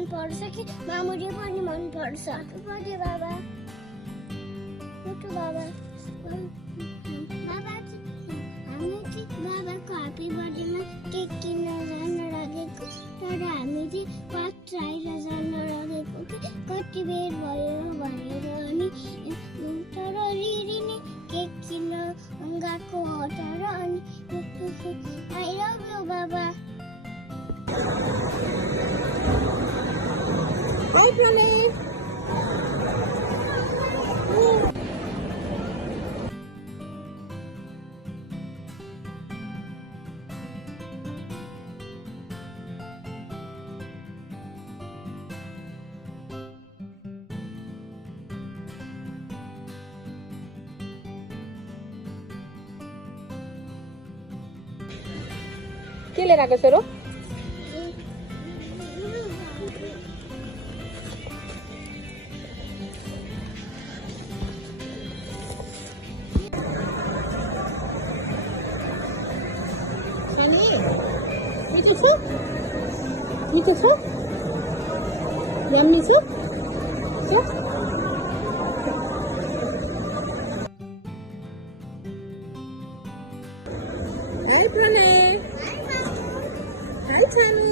मन पर्छ कि मामुले पनि मन पर्छ बर्थडे बाबा मोटो बाबा बाबा हामी चाहिँ बाबाको ह्यापी बर्थडेमा केक किन्न जान लागेको तर हामी चाहिँ पाँच आएर जान लागेको कि कति बेर भयो भनेर अनि तर रिरी नै केक किन्न गएको हो तर अनि आई लभ यु बाबा Hi, Pranay. के लिएर आएको छोरो Beautiful? Beautiful? Yummy too? Yeah? Hi Pranay! Hi Tanu!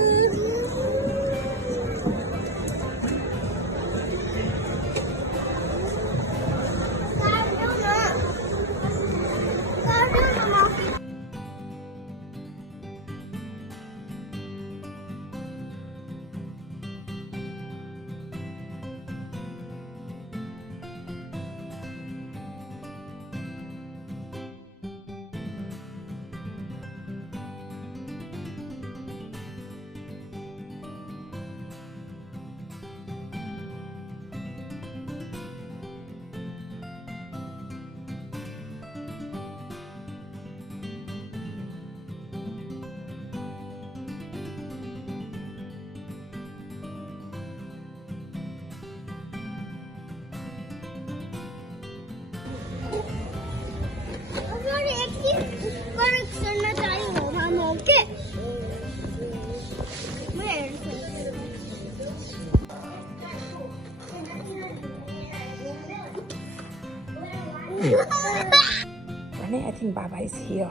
Pranay, I think Baba is here.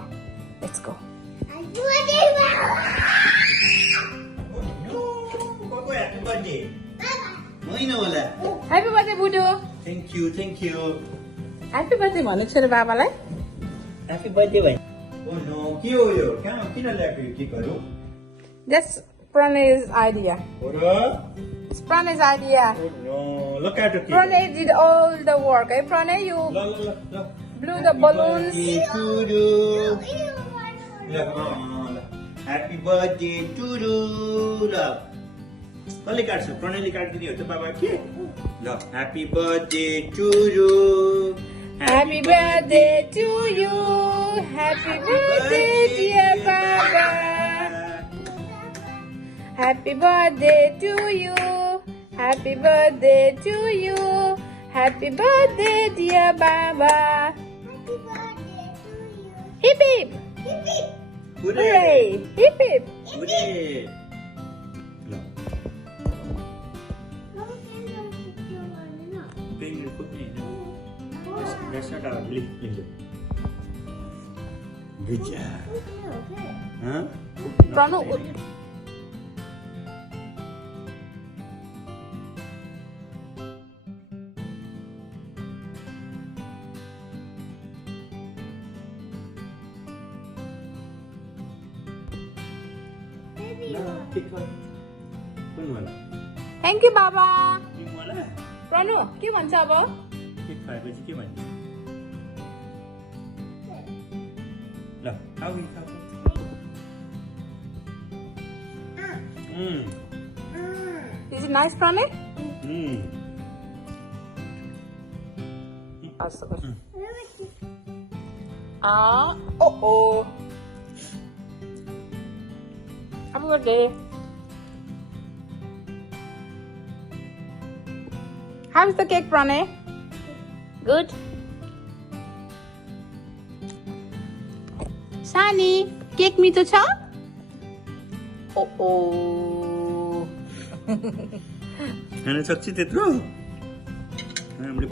Let's go. No, Baba, happy birthday. Happy birthday, Budo. Thank you, thank you. Happy birthday, भनेको छ रे बाबालाई. Happy birthday, bhai. Oh no, के हो यो? किन ल्याएको यो केकहरु? That's Pranay's idea. Ora? It's Pranay's idea. Oh no, look at the cake. Pranay did all the work. Hey, Pranay, you Look. blew the balloons. Happy birthday to you. कसले काट्छ? प्रणयले काट्दिने हो त बाबा के? ल, happy birthday to you. Happy birthday to you. Happy birthday, dear Baba. Happy birthday to you. Happy birthday to you. Happy birthday, dear Baba. Happy birthday to you. Hip hip. Hip hip. Hooray. Hip hip. Hooray. That's not our leaf. Good job. Huh? Pranu. Thank you, Baba. Pranu, के भन्छ अब? Cake खाएपछि के भन्छ? ल, खाऊ नि खाऊ. Is it nice, Pranay? Oh. Happy birthday. How's the cake, Pranay? Good. Sunny, cake meeto cha? Oh. खान सक्छ त्यत्रो राम्रै